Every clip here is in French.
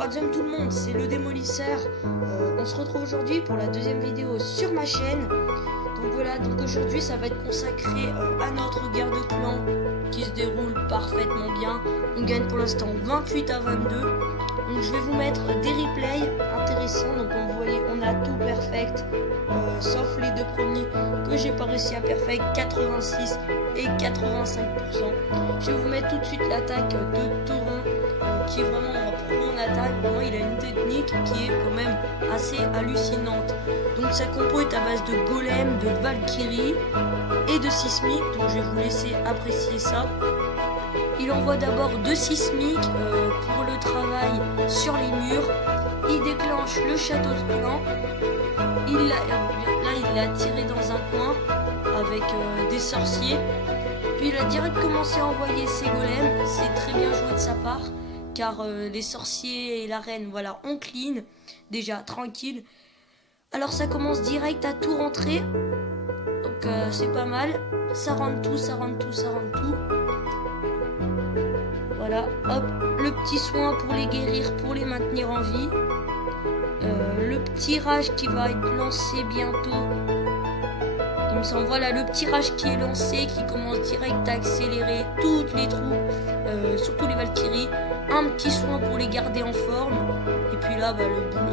What's up tout le monde, c'est le démolisseur. On se retrouve aujourd'hui pour la deuxième vidéo sur ma chaîne. Donc voilà, donc aujourd'hui ça va être consacré à notre guerre de clans qui se déroule parfaitement bien. On gagne pour l'instant 28 à 22. Donc je vais vous mettre des replays intéressants. Donc comme vous voyez, on a tout perfect, sauf les deux premiers que j'ai pas réussi à perfect, 86 et 85%. Je vais vous mettre tout de suite l'attaque de Tauren, qui est vraiment un pro en attaque. Vraiment, il a une technique qui est quand même assez hallucinante. Donc sa compo est à base de golem, de valkyrie et de sismique. Donc je vais vous laisser apprécier ça. Il envoie d'abord 2 sismiques pour le travail sur les murs. Il déclenche le château de clan. Là, il l'a tiré dans un coin avec des sorciers. Puis il a direct commencé à envoyer ses golems. C'est très bien joué de sa part, car les sorciers et la reine, voilà, on clean. Déjà, tranquille. Alors ça commence direct à tout rentrer. Donc c'est pas mal. Ça rentre tout, ça rentre tout, ça rentre tout. Voilà, hop, le petit soin pour les guérir, pour les maintenir en vie. Le petit rage qui va être lancé bientôt. Il me semble, voilà, le petit rage qui est lancé, qui commence direct à accélérer toutes les troupes, surtout les valkyries. Un petit soin pour les garder en forme. Et puis là, bah,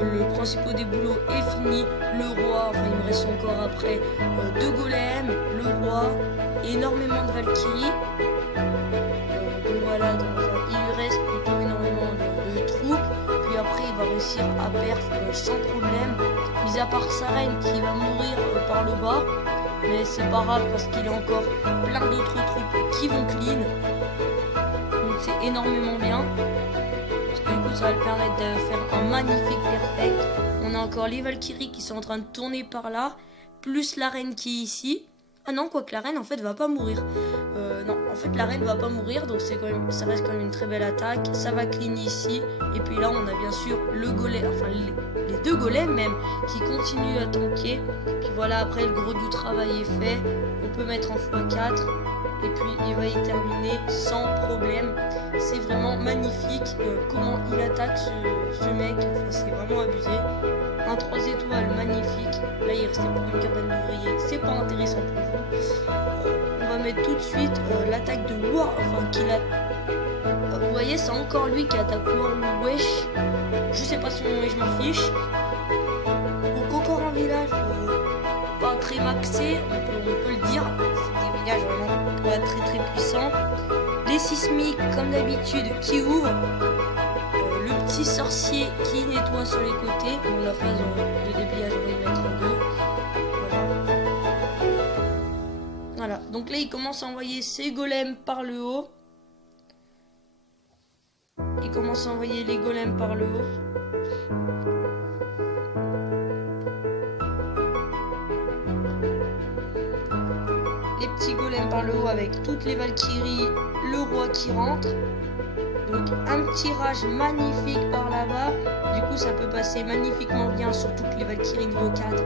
le principal des boulots est fini. Le roi, enfin il me reste encore après 2 golems, le roi, énormément de valkyries. Donc voilà, donc, il lui reste plutôt énormément de troupes. Puis après, il va réussir à perf sans problème. Mis à part sa reine qui va mourir par le bas. Mais c'est pas grave parce qu'il a encore plein d'autres troupes qui vont clean. Donc c'est énormément bien. Parce que du coup, ça va le permettre de faire un magnifique perfect. On a encore les valkyries qui sont en train de tourner par là. Plus la reine qui est ici. Ah non, quoique la reine en fait va pas mourir. Non, en fait la reine va pas mourir, donc c'est quand même, ça reste quand même une très belle attaque. Ça va clean ici. Et puis là on a bien sûr le golem, enfin les 2 golems même, qui continuent à tanker. Puis voilà, après le gros du travail est fait. On peut mettre en x4. Et puis il va y terminer sans problème. C'est vraiment magnifique comment il attaque ce mec. Enfin, c'est vraiment abusé. Un 3 étoiles magnifique. Là il restait pour une cabane d'ouvriers. C'est pas intéressant pour vous. On va mettre tout de suite l'attaque de War. Enfin qu'il a. Vous voyez, c'est encore lui qui attaque War ou Wesh. Je sais pas son nom et je m'en fiche. Donc encore un village pas très maxé, on peut le dire. C'est des villages vraiment pas très puissants. Les sismiques comme d'habitude qui ouvrent. Le petit sorcier qui nettoie sur les côtés. Bon, la phase de déblayage, on va y mettre en 2. Voilà. Donc là, il commence à envoyer ses golems par le haut. Il commence à envoyer les golems par le haut. Les petits golems par le haut avec toutes les valkyries, le roi qui rentre. Donc un petit rage magnifique par là-bas. Du coup ça peut passer magnifiquement bien, surtout que les valkyries niveau 4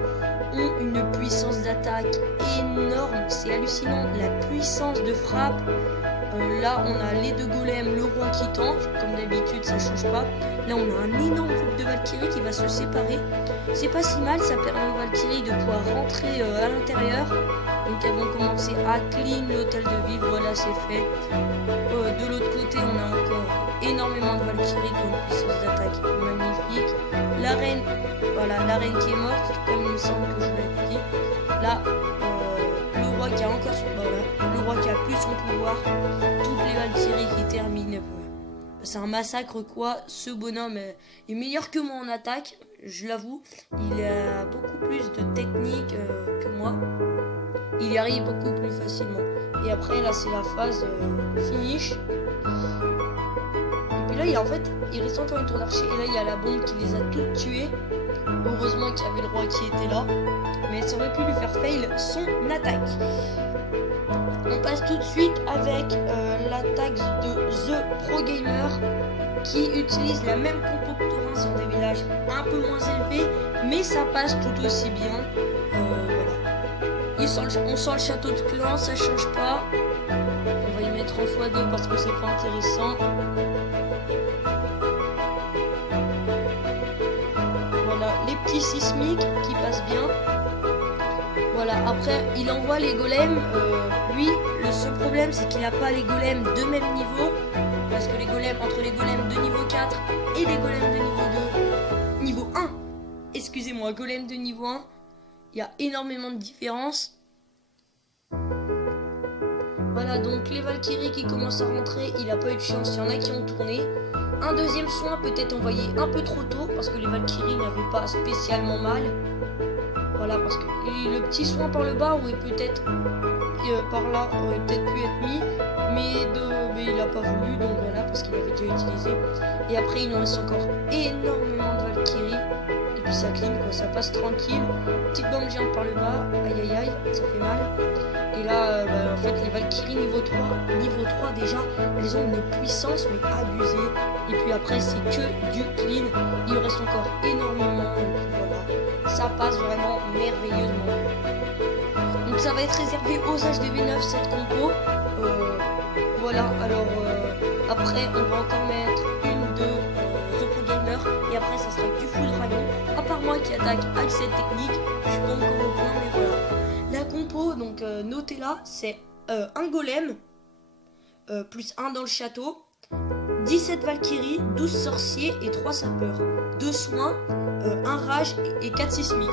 ont une puissance d'attaque énorme. C'est hallucinant la puissance de frappe. Là on a les 2 golems, le roi qui tank, comme d'habitude ça change pas. Là on a un énorme groupe de valkyries qui va se séparer. C'est pas si mal, ça permet aux valkyries de pouvoir rentrer à l'intérieur. Donc elles vont commencer à clean l'hôtel de ville, voilà c'est fait. De l'autre côté on a encore énormément de valkyries qui ont une puissance d'attaque magnifique. La reine, voilà la reine qui est morte, comme il me semble que je vous l'ai dit. Là, le roi qui a encore son, voilà, le roi qui a plus son pouvoir. Toutes les valkyries qui terminent. C'est un massacre quoi. Ce bonhomme est meilleur que moi en attaque, je l'avoue. Il a beaucoup plus de technique que moi. Il y arrive beaucoup plus facilement. Et après là c'est la phase finish. Et puis là il reste encore une tour d'archer. Et là il y a la bombe qui les a toutes tuées. Heureusement qu'il y avait le roi qui était là. Mais ça aurait pu lui faire fail son attaque. On passe tout de suite avec l'attaque de The Pro Gamer, qui utilise la même compo que Tauren sur des villages un peu moins élevés, mais ça passe tout aussi bien. Voilà. On sent le château de clan, ça change pas. On va y mettre en x2 parce que c'est pas intéressant. petit sismique qui passe bien. Voilà, après il envoie les golems. Lui, le seul problème c'est qu'il n'a pas les golems de même niveau. Parce que les golems, entre les golems de niveau 4 et les golems de niveau 2, niveau 1, excusez-moi, golem de niveau 1, il y a énormément de différence. Voilà, donc les Valkyries qui commencent à rentrer, il n'a pas eu de chance, il y en a qui ont tourné. Un deuxième soin peut-être envoyé un peu trop tôt, parce que les Valkyries n'avaient pas spécialement mal. Voilà, parce que le petit soin par le bas aurait peut-être, par là, aurait peut-être pu être mis, mais il n'a pas voulu, donc voilà, parce qu'il avait déjà utilisé. Et après, il nous reste encore énormément de Valkyries. Et puis ça clean, quoi, ça passe tranquille. Petite bombe géante par le bas, aïe aïe aïe, ça fait mal. Et là, en fait, les Valkyries niveau 3 déjà, elles ont une puissance mais abusée. Et puis après, c'est que du clean. Il reste encore énormément. Et puis voilà, ça passe vraiment merveilleusement. Donc ça va être réservé aux HDV9 cette compo. Voilà, alors après, on va encore mettre une de The Pro Gamer. Et après, ça sera du full dragon. À part moi qui attaque avec cette technique, je suis pas encore au point, mais voilà. La compo, donc notez là, c'est un golem, plus 1 dans le château, 17 Valkyries, 12 sorciers et 3 sapeurs, 2 soins, 1 rage et 4 sismiques.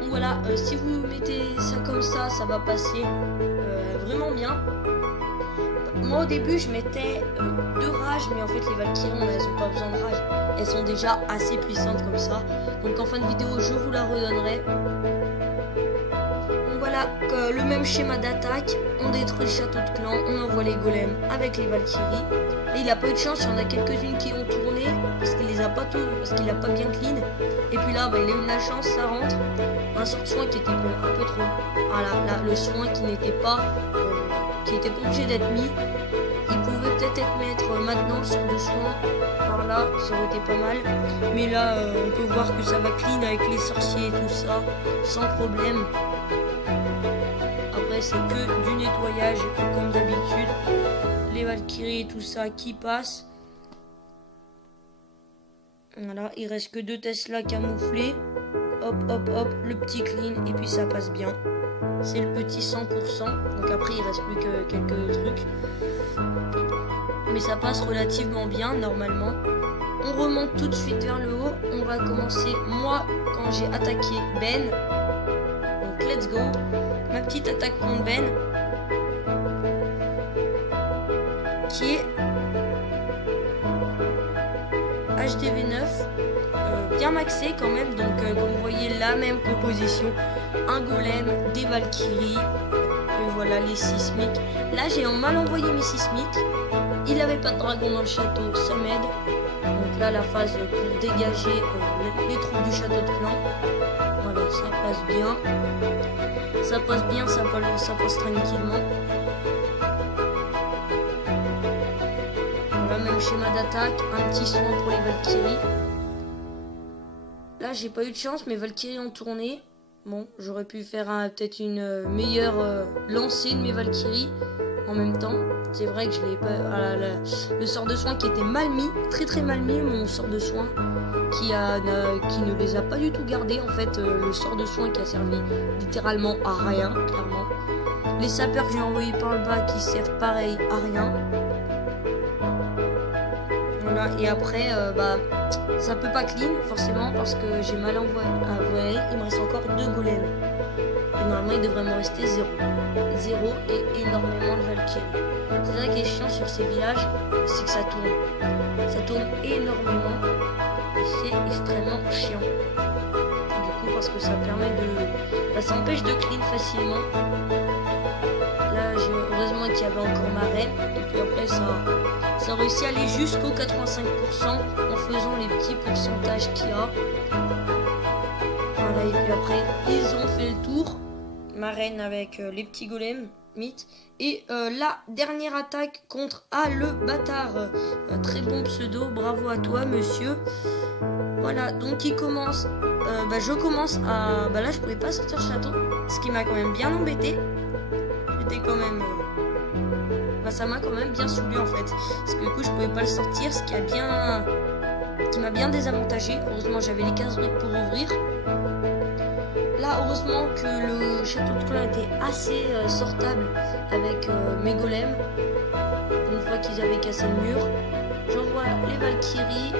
Donc voilà, si vous mettez ça comme ça, ça va passer vraiment bien. Moi au début je mettais 2 rages, mais en fait les Valkyries elles n'ont pas besoin de rage, elles sont déjà assez puissantes comme ça. Donc en fin de vidéo je vous la redonnerai. Voilà, le même schéma d'attaque, on détruit le château de clan, on envoie les golems avec les Valkyries. Et il n'a pas eu de chance, il y en a quelques-unes qui ont tourné, parce qu'il les a pas tout, parce qu'il a pas bien clean. Et puis là, il a eu de la chance, ça rentre. Un sort de soin qui était un peu trop. Voilà, là, le soin qui n'était pas obligé d'être mis. Il pouvait peut-être être mettre maintenant le sort de soin par là, ça aurait été pas mal. Mais là, on peut voir que ça va clean avec les sorciers et tout ça, sans problème. Après c'est que du nettoyage comme d'habitude. Les Valkyries et tout ça qui passent. Voilà, il reste que 2 Tesla camouflés. Hop hop hop, le petit clean et puis ça passe bien. C'est le petit 100%. Donc après il reste plus que quelques trucs. Mais ça passe relativement bien normalement. On remonte tout de suite vers le haut. On va commencer, moi quand j'ai attaqué Ben. Donc let's go. Ma petite attaque contre Ben, qui est HDV9, bien maxé quand même. Donc comme vous voyez, la même composition, un golem, des Valkyries, et voilà les sismiques. Là j'ai mal envoyé mes sismiques, il n'avait pas de dragon dans le château, ça m'aide. Donc là la phase pour dégager les troupes du château de clan. Voilà, ça passe bien. Ça passe bien, ça passe tranquillement. Voilà, même schéma d'attaque, un petit soin pour les Valkyries. Là, j'ai pas eu de chance, mes Valkyries ont tourné. Bon, j'aurais pu faire peut-être une meilleure lancée de mes Valkyries en même temps. C'est vrai que je l'ai pas. Le sort de soin qui était mal mis, très mal mis, mon sort de soin. Qui ne les a pas du tout gardés en fait, le sort de soin qui a servi littéralement à rien, clairement. Les sapeurs que j'ai envoyés par le bas qui servent pareil à rien. Voilà, et après ça peut pas clean forcément parce que j'ai mal envoyé. Il me reste encore 2 golems. Et normalement il devrait me rester 0. 0 et énormément de Valkyries. C'est ça qui est chiant sur ces villages, c'est que ça tourne. Ça tourne énormément. C'est extrêmement chiant du coup parce que ça permet de ça empêche de clean facilement. Là heureusement qu'il y avait encore ma reine et puis après ça réussit à aller jusqu'au 85% en faisant les petits pourcentages qu'il y a. Voilà, et puis après ils ont fait le tour, ma reine avec les petits golems mythe. Et la dernière attaque contre le bâtard. Très bon pseudo, bravo à toi monsieur. Voilà, donc il commence. Je commence à. Là je pouvais pas sortir le château. Ce qui m'a quand même bien embêté. J'étais quand même. Ça m'a quand même bien saoulé en fait. Parce que du coup je pouvais pas le sortir. Ce qui a bien qui m'a bien désavantagé. Heureusement, j'avais les 15 briques pour ouvrir. Là, heureusement que le château de clan était assez sortable avec mes golems. Une fois qu'ils avaient cassé le mur, j'envoie les Valkyries.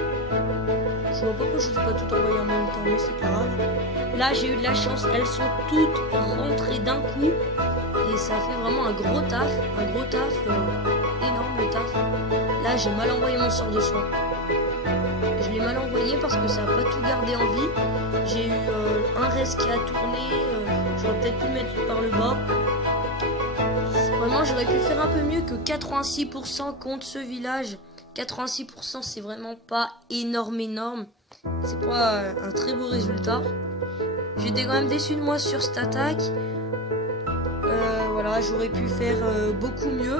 Je vois pas pourquoi je ne pas tout envoyer en même temps, mais c'est pas grave. Là, j'ai eu de la chance, elles sont toutes rentrées d'un coup. Et ça fait vraiment un gros taf, énorme taf. Là, j'ai mal envoyé mon sort de soin. Je l'ai mal envoyé parce que ça n'a pas tout gardé en vie. J'ai eu un reste qui a tourné, j'aurais peut-être pu le mettre par le bas. Vraiment, j'aurais pu faire un peu mieux que 86% contre ce village. 86%, c'est vraiment pas énorme. C'est pas un très beau résultat. J'étais quand même déçu de moi sur cette attaque. Voilà, j'aurais pu faire beaucoup mieux.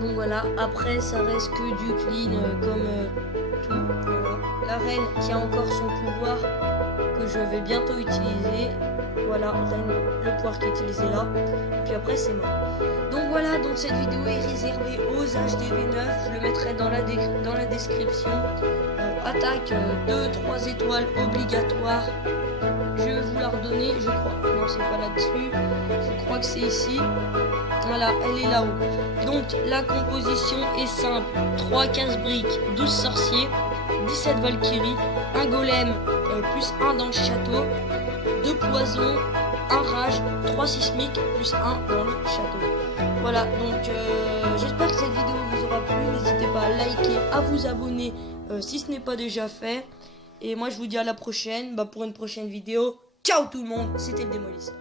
Donc voilà, après ça reste que du clean comme tout. Voilà. La reine qui a encore son pouvoir que je vais bientôt utiliser. Voilà, reine, le pouvoir qui est utilisé là. Puis après c'est mort. Donc voilà, donc cette vidéo est réservée aux HDV9. Je le mettrai dans la description. Attaque 2-3 étoiles obligatoire. Je vais vous la redonner, je crois. Non, c'est pas là-dessus. Je crois que c'est ici. Voilà, elle est là-haut. Donc, la composition est simple. 3 15 briques, 12 sorciers, 17 Valkyries, un golem, plus 1 dans le château, 2 poisons, 1 rage, 3 sismiques, plus 1 dans le château. Voilà, donc j'espère que cette vidéo vous aura plu. N'hésitez pas à liker, à vous abonner si ce n'est pas déjà fait. Et moi je vous dis à la prochaine pour une prochaine vidéo. Ciao tout le monde, c'était le Démolisseur.